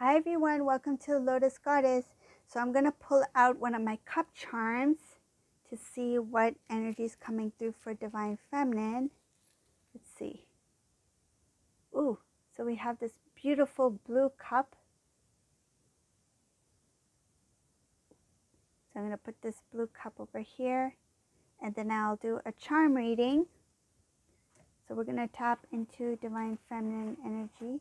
Hi everyone, welcome to Lotus Goddess. So I'm going to pull out one of my cup charms to see what energy is coming through for Divine Feminine. Let's see. Ooh, so we have this beautiful blue cup. So I'm going to put this blue cup over here and then I'll do a charm reading. So we're going to tap into Divine Feminine energy.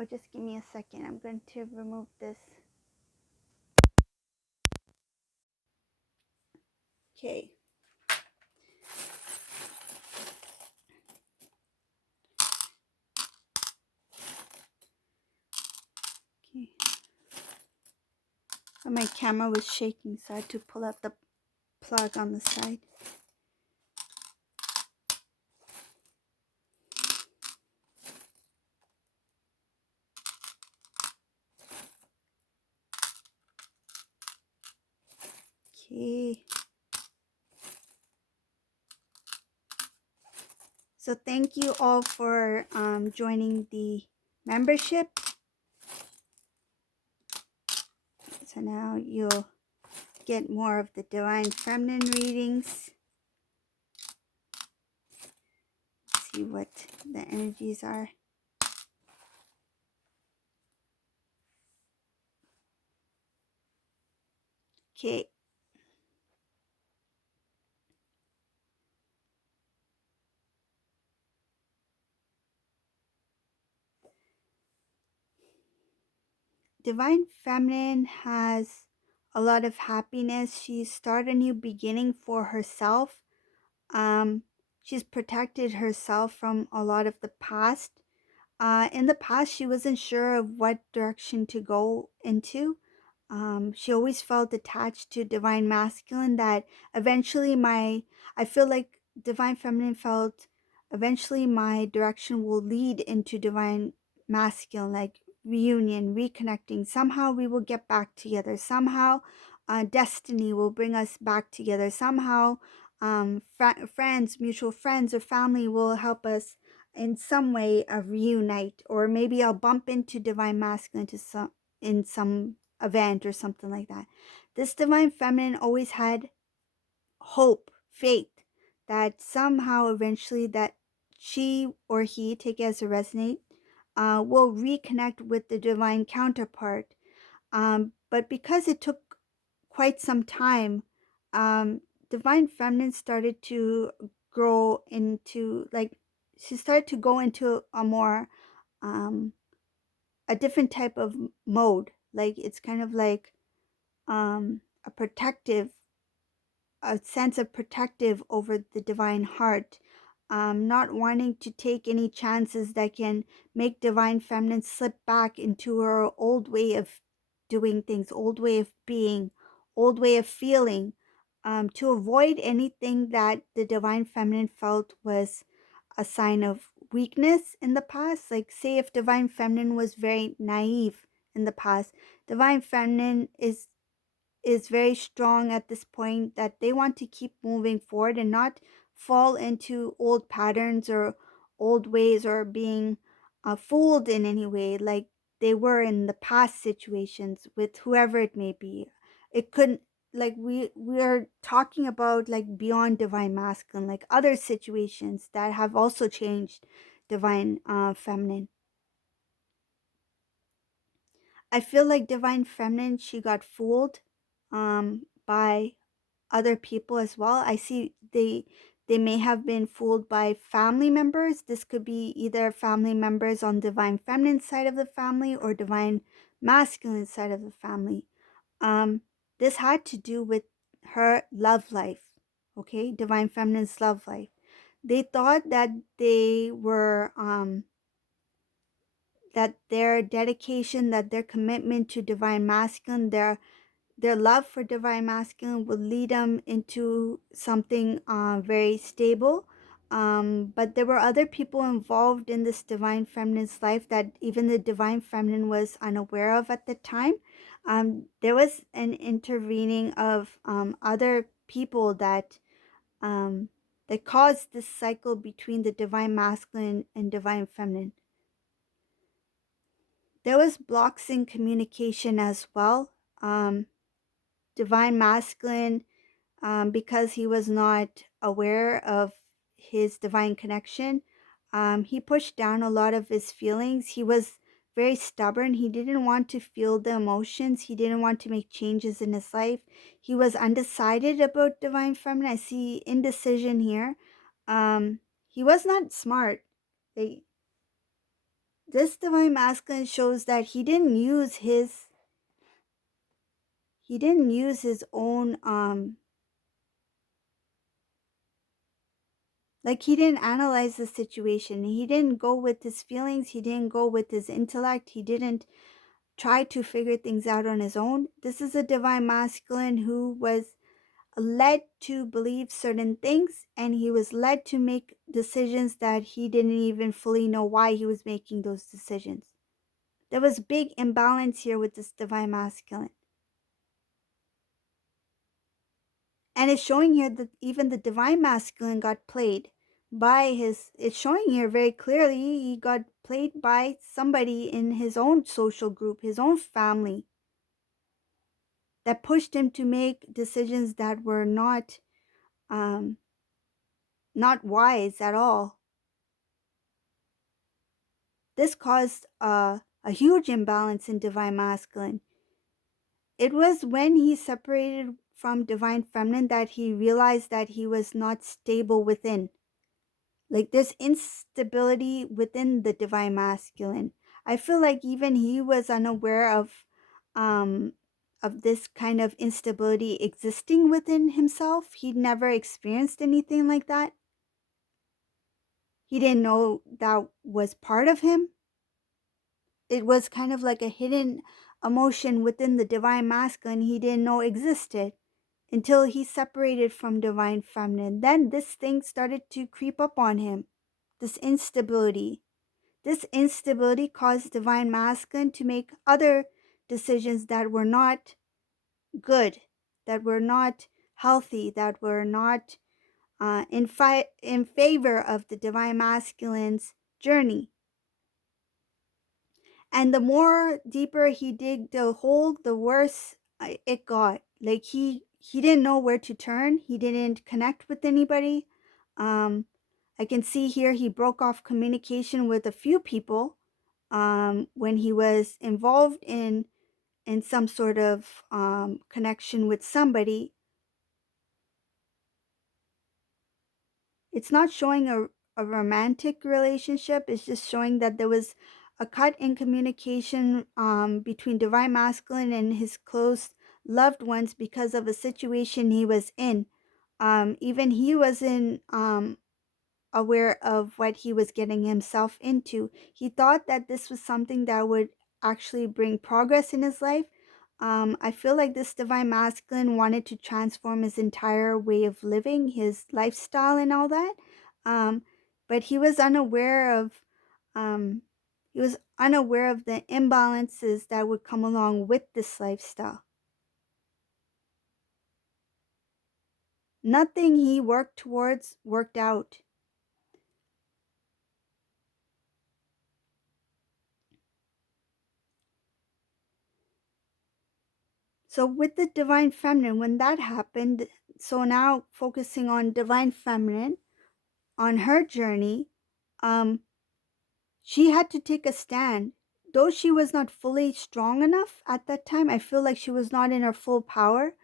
Oh, just give me a second. I'm going to remove this. Okay. Okay. Oh, my camera was shaking, so I had to pull out the plug on the side. Okay. So thank you all for joining the membership. So now you'll get more of the Divine Feminine readings. See what the energies are. Okay. Divine Feminine has a lot of happiness. She started a new beginning for herself. She's protected herself from a lot of the past. In the past, she wasn't sure of what direction to go into. She always felt attached to Divine Masculine that eventually I feel like Divine Feminine felt eventually my direction will lead into Divine Masculine, like reunion, reconnecting. Somehow we will get back together. Somehow destiny will bring us back together. Somehow friends, mutual friends or family will help us in some way reunite, or maybe I'll bump into Divine Masculine in some event or something like that. This Divine Feminine always had hope, faith that somehow eventually that she or he, take it as a resonate, will reconnect with the divine counterpart. But because it took quite some time, Divine Feminine started to grow into, like, she started to go into a more a different type of mode. Like it's kind of like a protective, a sense of protective over the divine heart, not wanting to take any chances that can make Divine Feminine slip back into her old way of doing things, old way of being, old way of feeling, to avoid anything that the Divine Feminine felt was a sign of weakness in the past. Like, say, if Divine Feminine was very naive in the past, Divine Feminine is very strong at this point that they want to keep moving forward and not fall into old patterns or old ways or being fooled in any way like they were in the past situations with whoever it may be. It couldn't, like, we are talking about like beyond Divine Masculine, like other situations that have also changed Divine Feminine. I feel like Divine Feminine, she got fooled by other people as well. I see they may have been fooled by family members. This could be either family members on Divine Feminine side of the family or Divine Masculine side of the family. This had to do with her love life. Okay, Divine Feminine's love life. They thought that they were that their dedication, that their commitment to Divine Masculine, their love for Divine Masculine would lead them into something very stable. But there were other people involved in this Divine Feminine's life that even the Divine Feminine was unaware of at the time. There was an intervening of other people that caused this cycle between the Divine Masculine and Divine Feminine. There was blocks in communication as well. Divine masculine, because he was not aware of his divine connection, he pushed down a lot of his feelings. He was very stubborn. He didn't want to feel the emotions. He didn't want to make changes in his life. He was undecided about divine feminine. I see indecision here. He was not smart. Like, this divine masculine shows that he didn't use his own like, he didn't analyze the situation. He didn't go with his feelings. He didn't go with his intellect. He didn't try to figure things out on his own. This is a divine masculine who was led to believe certain things, and he was led to make decisions that he didn't even fully know why he was making those decisions. There was big imbalance here with this divine masculine. And it's showing here that even the divine masculine got played by it's showing here very clearly he got played by somebody in his own social group, his own family, that pushed him to make decisions that were um, not wise at all. This caused a huge imbalance in divine masculine. It was when he separated from divine feminine that he realized that he was not stable within. Like, this instability within the divine masculine. I feel like even he was unaware um of this kind of instability existing within himself. He'd never experienced anything like that. He didn't know that was part of him. It was kind of like a hidden emotion within the divine masculine he didn't know existed until he separated from divine feminine. Then this thing started to creep up on him. This instability. This instability caused divine masculine to make other decisions that were not good, that were not healthy, that were not in favor of the divine masculine's journey. And the more deeper he digged the hole, the worse it got. Like, he didn't know where to turn. He didn't connect with anybody. I can see here he broke off communication with a few people when he was involved in some sort of connection with somebody. It's not showing a romantic relationship. It's just showing that there was a cut in communication between divine masculine and his close loved ones because of a situation he was in. Even he wasn't aware of what he was getting himself into. He thought that this was something that would actually bring progress in his life. I feel like this divine masculine wanted to transform his entire way of living, his lifestyle, and all that. Um, but um, he was unaware of the imbalances that would come along with this lifestyle. Nothing he worked towards worked out. So with the divine feminine, when that happened, so now focusing on divine feminine, on her journey, um, she had to take a stand. Though she was not fully strong enough at that time, I feel like she was not in her full power.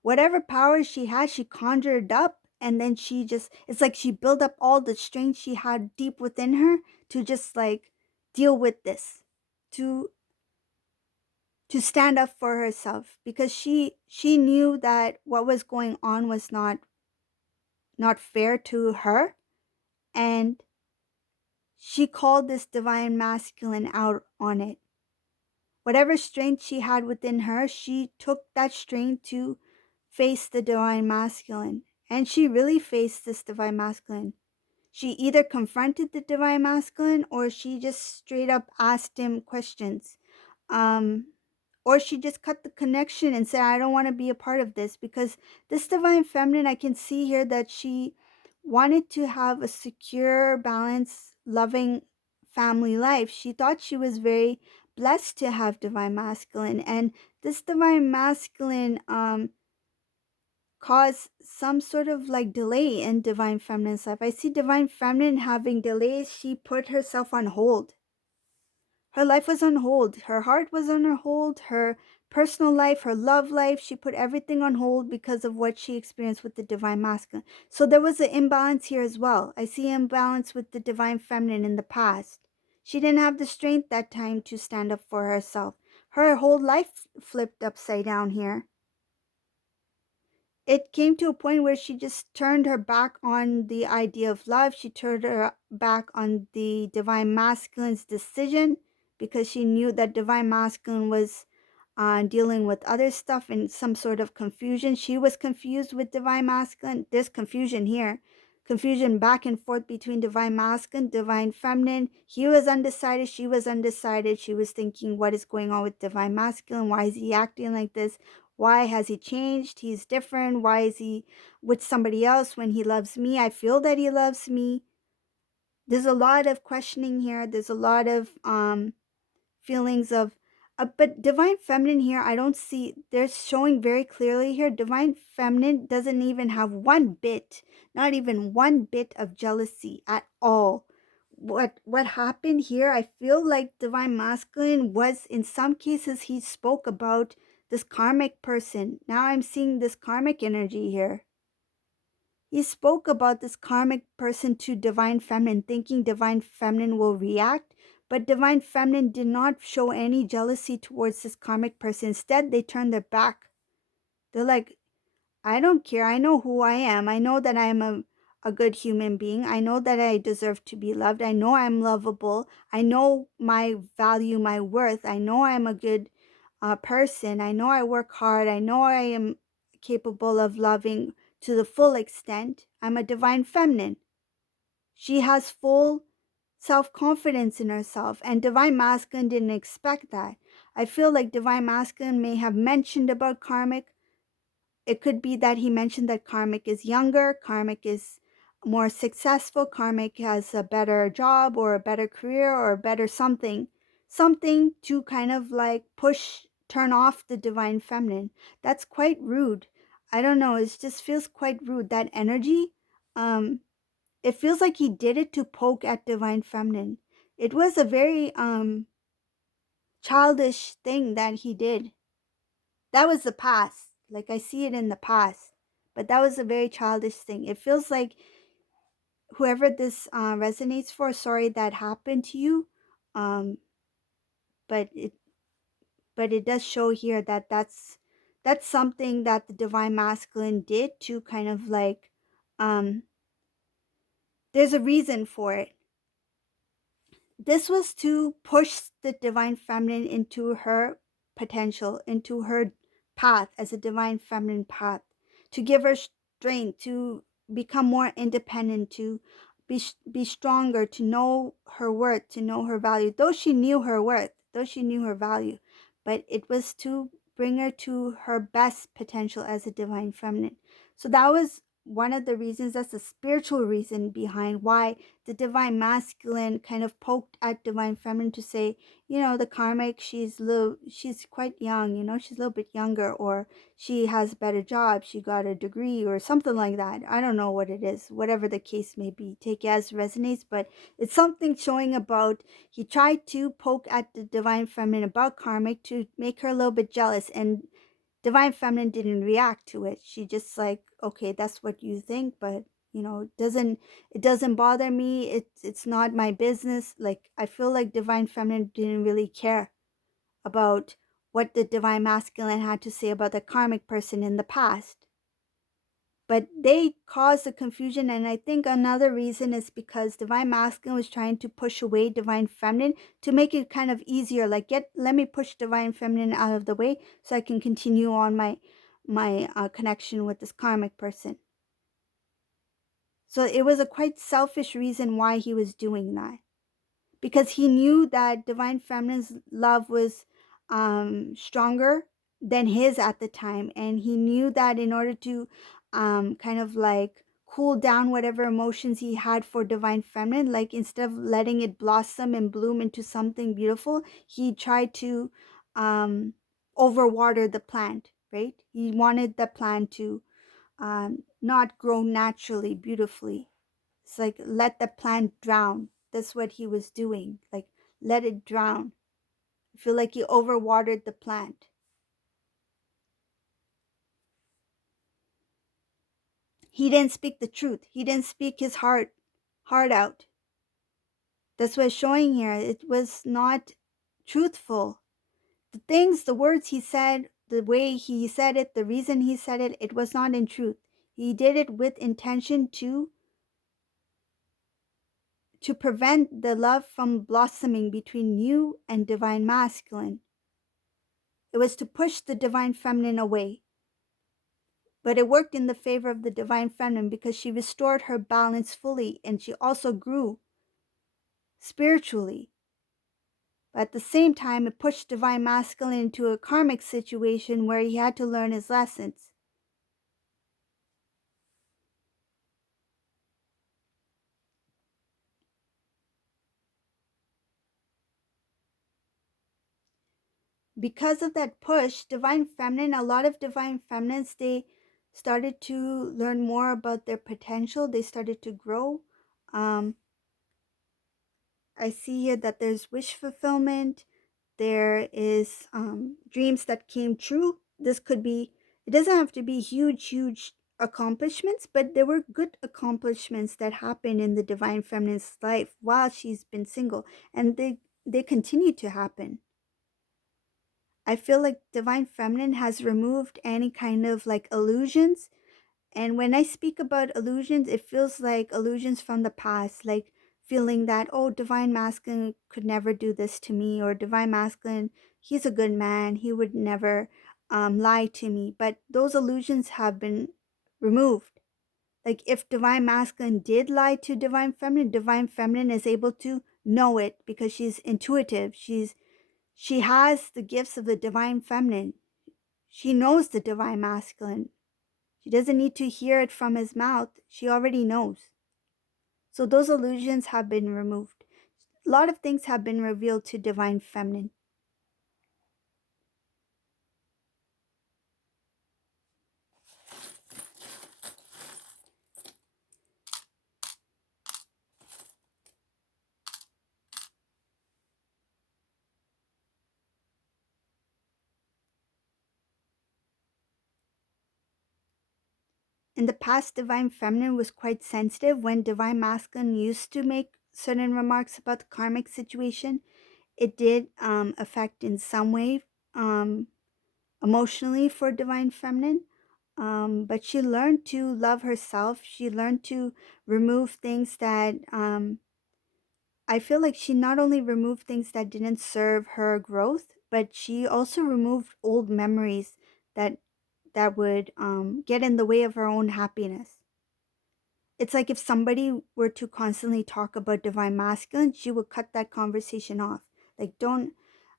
Whatever power she had, she conjured up, and then it's like she built up all the strength she had deep within her to just like deal with this, to to stand up for herself, because she knew that what was going on was not fair to her, and she called this divine masculine out on it. Whatever strength she had within her, she took that strength to face the divine masculine, and she really faced this divine masculine. She either confronted the divine masculine, or she just straight up asked him questions. um or she just cut the connection and said, I don't want to be a part of this, because this divine feminine, I can see here that she wanted to have a secure, balanced, loving family life. She thought she was very blessed to have divine masculine, and this divine masculine caused some sort of like delay in divine feminine's life. I see divine feminine having delays. She put herself on hold. Her life was on hold. Her heart was on hold. Her personal life, her love life, she put everything on hold because of what she experienced with the divine masculine. So there was an imbalance here as well. I see imbalance with the divine feminine in the past. She didn't have the strength that time to stand up for herself. Her whole life flipped upside down here. It came to a point where she just turned her back on the idea of love. She turned her back on the divine masculine's decision because she knew that divine masculine was dealing with other stuff and some sort of confusion. She was confused with divine masculine. There's confusion here. Confusion back and forth between divine masculine, divine feminine. He was undecided. She was undecided. She was thinking, what is going on with divine masculine? Why is he acting like this? Why has he changed? He's different. Why is he with somebody else when he loves me? I feel that he loves me. There's a lot of questioning here. There's a lot of feelings of but divine feminine here, I don't see, they're showing very clearly here, divine feminine doesn't even have one bit, not even one bit of jealousy at all. What happened here, I feel like divine masculine was, in some cases he spoke about this karmic person. Now I'm seeing this karmic energy here. He spoke about this karmic person to divine feminine, thinking divine feminine will react, but divine feminine did not show any jealousy towards this karmic person. Instead, they turned their back. They're like, I don't care. I know who I am. I know that I'm a good human being. I know that I deserve to be loved. I know I'm lovable. I know my value, my worth. I know I'm a good person. I know I work hard. I know I am capable of loving to the full extent. I'm a divine feminine. She has full self-confidence in herself, and divine masculine didn't expect that. I feel like divine masculine may have mentioned about karmic. It could be that he mentioned that karmic is younger, karmic is more successful, karmic has a better job or a better career or a better something to kind of like turn off the divine feminine. That's quite rude. I don't know, it just feels quite rude, that energy. It feels like he did it to poke at divine feminine. It was a very childish thing that he did. That was the past. Like, I see it in the past. But that was a very childish thing. It feels like whoever this resonates for, sorry that happened to you. Um, but it does show here that that's something that the divine masculine did to kind of like there's a reason for it. This was to push the divine feminine into her potential, into her path as a divine feminine path, to give her strength, to become more independent, to be stronger, to know her worth, to know her value. Though she knew her worth, though she knew her value, but it was to bring her to her best potential as a divine feminine. So that was one of the reasons, that's the spiritual reason behind why the divine masculine kind of poked at divine feminine to say, the karmic, she's quite young, she's a little bit younger, or she has a better job, she got a degree or something like that. I don't know what it is, whatever the case may be, take it as resonates, but it's something showing about, he tried to poke at the divine feminine about karmic to make her a little bit jealous, and divine feminine didn't react to it. She just like, okay, that's what you think, but it doesn't bother me. It's not my business. Like, I feel like divine feminine didn't really care about what the divine masculine had to say about the karmic person in the past. But they caused the confusion, and I think another reason is because divine masculine was trying to push away divine feminine to make it kind of easier, like let me push divine feminine out of the way so I can continue on my connection with this karmic person. So it was a quite selfish reason why he was doing that, because he knew that divine feminine's love was stronger than his at the time, and he knew that in order to kind of like cool down whatever emotions he had for divine feminine. Like instead of letting it blossom and bloom into something beautiful, he tried to um, overwater the plant, right? He wanted the plant to not grow naturally, beautifully. It's like let the plant drown. That's what he was doing. Like let it drown. I feel like he overwatered the plant. He didn't speak the truth. He didn't speak his heart out. That's what it's showing here. It was not truthful. The things, the words he said, the way he said it, the reason he said it, it was not in truth. He did it with intention to prevent the love from blossoming between you and divine masculine. It was to push the divine feminine away. But it worked in the favor of the divine feminine because she restored her balance fully and she also grew spiritually. But at the same time, it pushed divine masculine into a karmic situation where he had to learn his lessons. Because of that push, divine feminine, a lot of divine feminines, they started to learn more about their potential. They started to grow. Um, I see here that there's wish fulfillment. There is dreams that came true. This could be, it doesn't have to be huge accomplishments, but there were good accomplishments that happened in the divine feminine's life while she's been single, and they continue to happen. I feel like divine feminine has removed any kind of like illusions. And when I speak about illusions, it feels like illusions from the past, like feeling that, oh, divine masculine could never do this to me, or divine masculine, he's a good man, he would never lie to me. But those illusions have been removed. Like if divine masculine did lie to divine feminine is able to know it because she's intuitive. She has the gifts of the divine feminine. She knows the divine masculine. She doesn't need to hear it from his mouth. She already knows. So those illusions have been removed. A lot of things have been revealed to divine feminine. In the past, divine feminine was quite sensitive when divine masculine used to make certain remarks about the karmic situation. It did affect in some way um, emotionally for divine feminine. But she learned to love herself. She learned to remove things that I feel like she not only removed things that didn't serve her growth, but she also removed old memories that would get in the way of her own happiness. It's like if somebody were to constantly talk about divine masculine, she would cut that conversation off. Like, don't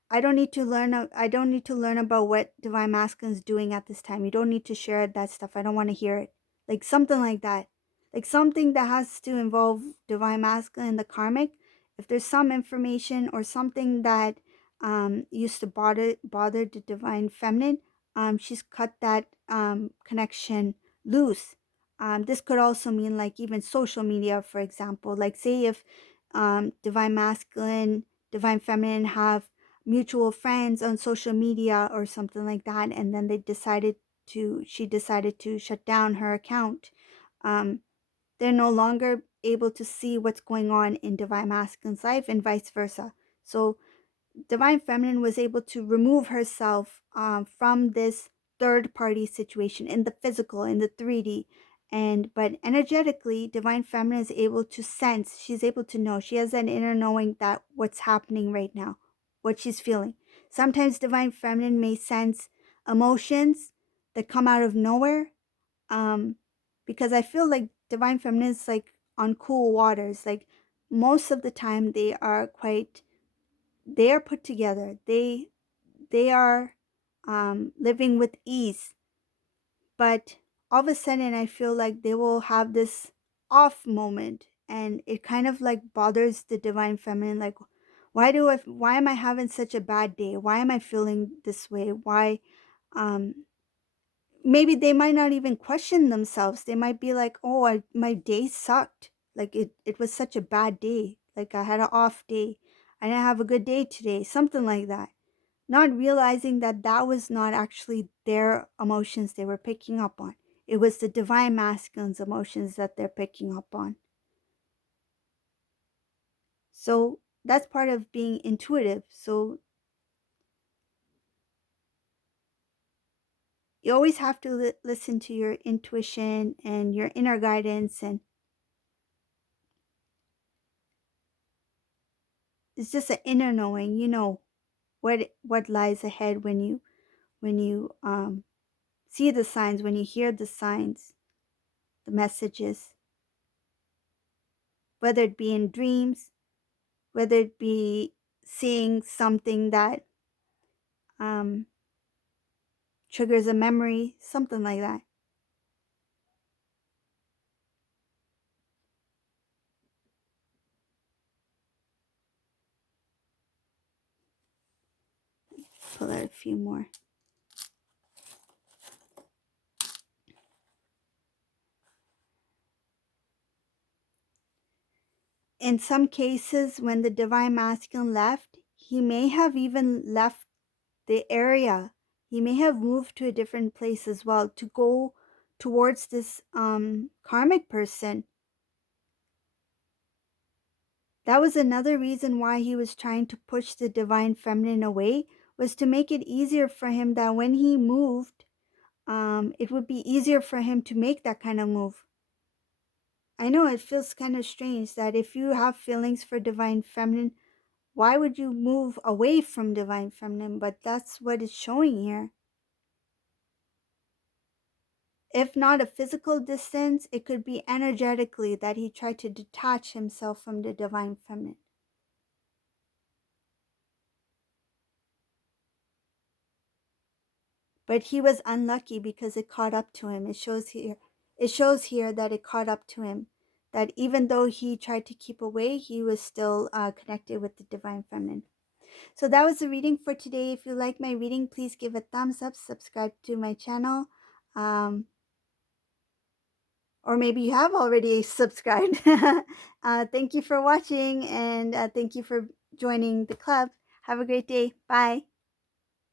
I don't need to learn. I don't need to learn about what divine masculine is doing at this time. You don't need to share that stuff. I don't want to hear it. Like something like that. Like something that has to involve divine masculine and the karmic. If there's some information or something that used to bother the divine feminine, she's cut that connection loose. This could also mean like even social media, for example. Like say if divine masculine, divine feminine have mutual friends on social media or something like that, and then she decided to shut down her account. um, they're no longer able to see what's going on in divine masculine's life and vice versa. So divine feminine was able to remove herself from this third party situation in the physical, in the 3D. And but energetically, divine feminine is able to sense, she's able to know, she has that inner knowing that what's happening right now, what she's feeling. Sometimes divine feminine may sense emotions that come out of nowhere, um because I feel like divine feminine is like on cool waters. Like most of the time they are put together. They are living with ease. But all of a sudden, I feel like they will have this off moment, and it kind of like bothers the divine feminine, like, why am I having such a bad day? Why am I feeling this way? Why um maybe they might not even question themselves. They might be like, oh, my day sucked. Like it was such a bad day. Like I had an off day. I didn't have a good day today. Something like that. Not realizing that that was not actually their emotions they were picking up on. It was the divine masculine's emotions that they're picking up on. So that's part of being intuitive. So you always have to listen to your intuition and your inner guidance, and it's just an inner knowing. You know what lies ahead when you see the signs, when you hear the signs, the messages, whether it be in dreams, whether it be seeing something that um, triggers a memory, something like that. Pull out a few more. In some cases, when the divine masculine left, he may have even left the area. He may have moved to a different place as well to go towards this karmic person. That was another reason why he was trying to push the divine feminine away, was to make it easier for him that when he moved, it would be easier for him to make that kind of move. I know it feels kind of strange that if you have feelings for divine feminine, why would you move away from divine feminine? But that's what it's showing here. If not a physical distance, it could be energetically that he tried to detach himself from the divine feminine. But he was unlucky because it caught up to him. It shows here that it caught up to him. That even though he tried to keep away, he was still connected with the divine feminine. So that was the reading for today. If you like my reading, please give a thumbs up, subscribe to my channel. Or maybe you have already subscribed. Thank you for watching, and thank you for joining the club. Have a great day. Bye.